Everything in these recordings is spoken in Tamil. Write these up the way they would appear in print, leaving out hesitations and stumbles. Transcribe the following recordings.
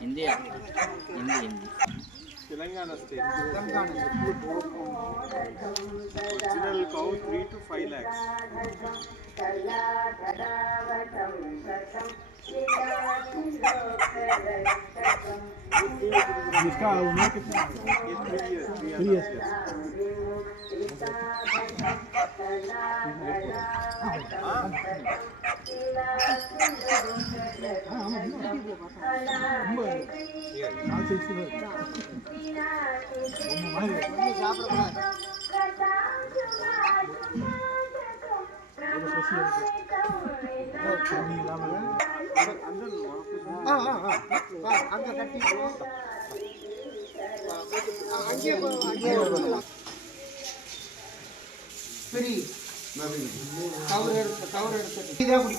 India. Hindi. Telangana state. Original cow 3 to 5 lakhs. इसका उम्र कितना है? 3 years.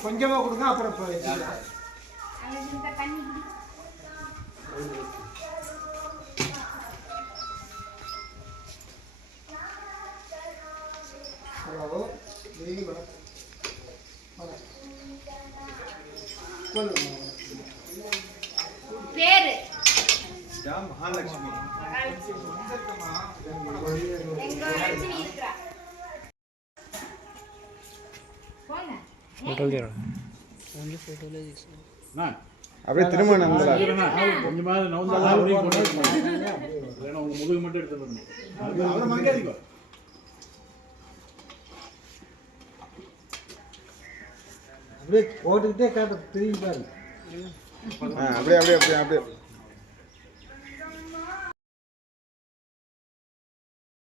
கொஞ்சமா கொடுங்க அப்புறம் ஹலோ பேரு மகாலட்சுமி. அப்படியே திரும்ப கொஞ்சமாவது நவுந்தாலும் முதுகு மட்டும் எடுத்து அப்படியே போட்டுக்கிட்டே காட்ட திரும்பி பாருங்க. அப்படியே அப்படியே அப்படியே அப்படியே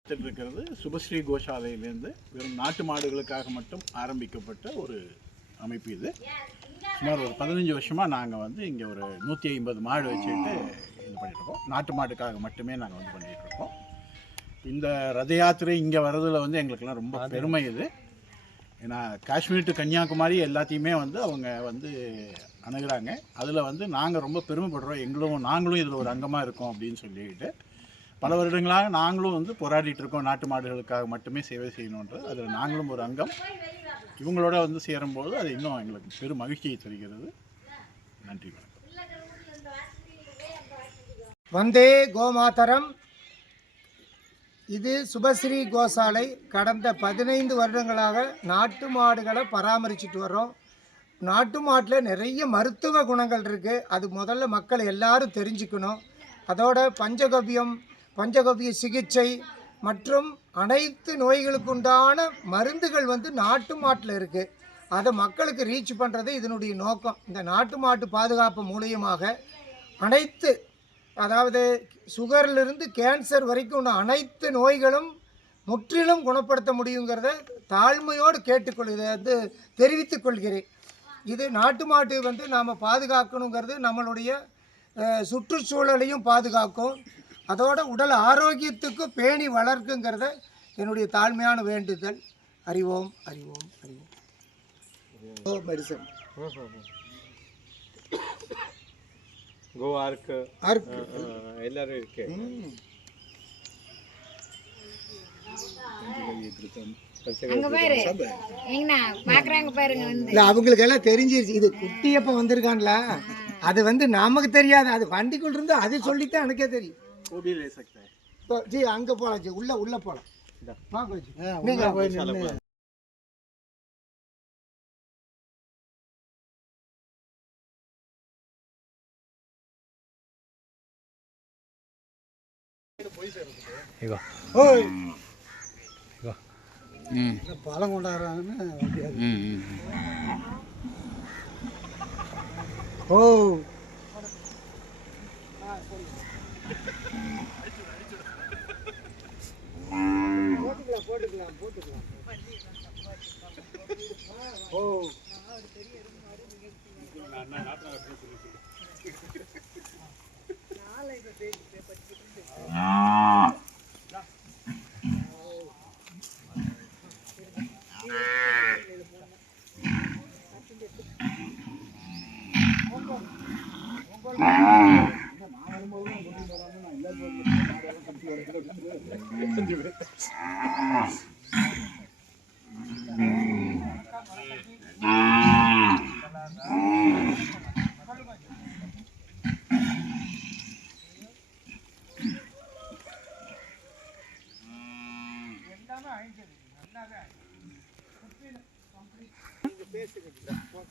இருக்கிறது சுபஸ்ரீ கோஷாலையிலேருந்து வெறும் நாட்டு மாடுகளுக்காக மட்டும் ஆரம்பிக்கப்பட்ட ஒரு அமைப்பு இது. சுமார் ஒரு 15 வருஷமாக நாங்கள் வந்து இங்கே ஒரு 150 மாடு வச்சுட்டு இது பண்ணிகிட்ருக்கோம். நாட்டு மாடுக்காக மட்டுமே நாங்கள் வந்து பண்ணிகிட்ருக்கோம். இந்த ரத யாத்திரை இங்கே வர்றதில் வந்து எங்களுக்கெல்லாம் ரொம்ப பெருமை இது. ஏன்னா காஷ்மீர் டு கன்னியாகுமரி எல்லாத்தையுமே வந்து அவங்க வந்து அணுகிறாங்க. அதில் வந்து நாங்கள் ரொம்ப பெருமைப்படுறோம். நாங்களும் இதில் ஒரு அங்கமாக இருக்கோம் அப்படின்னு சொல்லிட்டு பல வருடங்களாக நாங்களும் வந்து போராடிட்டு இருக்கோம். நாட்டு மாடுகளுக்காக மட்டுமே சேவை செய்யணுன்றது அதில் நாங்களும் ஒரு அங்கம். இவங்களோட வந்து சேரும்போது அது இன்னும் எங்களுக்கு பெரும் மகிழ்ச்சியை தருகிறது. நன்றி, வணக்கம். வந்தே கோமாதரம். இது சுபஸ்ரீ கோசாலை. கடந்த 15 வருடங்களாக நாட்டு மாடுகளை பராமரிச்சுட்டு வர்றோம். நாட்டு மாட்டில் நிறைய மருத்துவ குணங்கள் இருக்குது. அது முதல்ல மக்கள் எல்லாரும் தெரிஞ்சுக்கணும். அதோட பஞ்சகவ்ய சிகிச்சை மற்றும் அனைத்து நோய்களுக்குண்டான மருந்துகள் வந்து நாட்டு மாட்டில் இருக்குது. அதை மக்களுக்கு ரீச் பண்ணுறது இதனுடைய நோக்கம். இந்த நாட்டு மாட்டு பாதுகாப்பு மூலியமாக அனைத்து, அதாவது சுகர்லேருந்து கேன்சர் வரைக்கும் உள்ள அனைத்து நோய்களும் முற்றிலும் குணப்படுத்த முடியுங்கிறத தாழ்மையோடு வந்து தெரிவித்துக் கொள்கிறேன். இது நாட்டு மாட்டு வந்து நாம் பாதுகாக்கணுங்கிறது நம்மளுடைய சுற்றுச்சூழலையும் பாதுகாக்கும். அதோட உடல் ஆரோக்கியத்துக்கு பேணி வளர்க்குங்கிறத என்னுடைய தாழ்மையான வேண்டுதல். அறிவோம் அறிவோம் அறிவோம். மெடிசன் கோ ஆர்க் எல்லாரும் இருக்கு. அவங்களுக்கு எல்லாம் தெரிஞ்சிருச்சு. இது குட்டியப்ப வந்திருக்கான்ல, அது வந்து நமக்கு தெரியாது. அது வண்டிக்குள்ள இருந்து அது சொல்லித்தான் எனக்கே தெரியும். ஜி அங்க போலாம் ஜி, உள்ள போலாம். பழம் கொண்டாடுறாங்கன்னு. ஓ போட்டுக்கலாம். ஓ நான் வரும்போது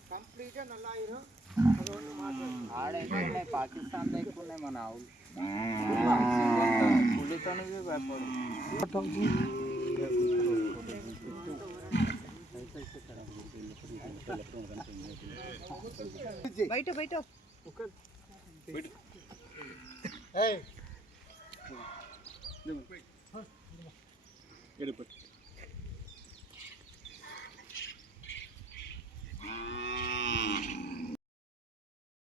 కంప్లీట్గా నల్లాయిరం అది ఒళ్ళు మాట్లాడు ఆడైతే ఉన్నాయి పాకిస్తాన్ దగ్గర ఉన్నాయి మన ఆవులు పులితోనే భయపడు బయట బయట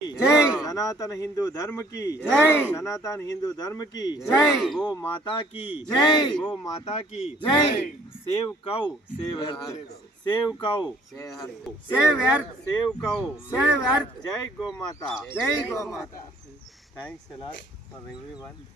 जय सनातन हिंदू धर्म की जय सनातन हिंदू धर्म की जय गो माता की जय गो माता की जय सेव कौ सेव अर्थ सेव कौ सेव अर्थ सेव कौ सेव अर्थ जय गो माता जय गौ माता thanks a lot for everyone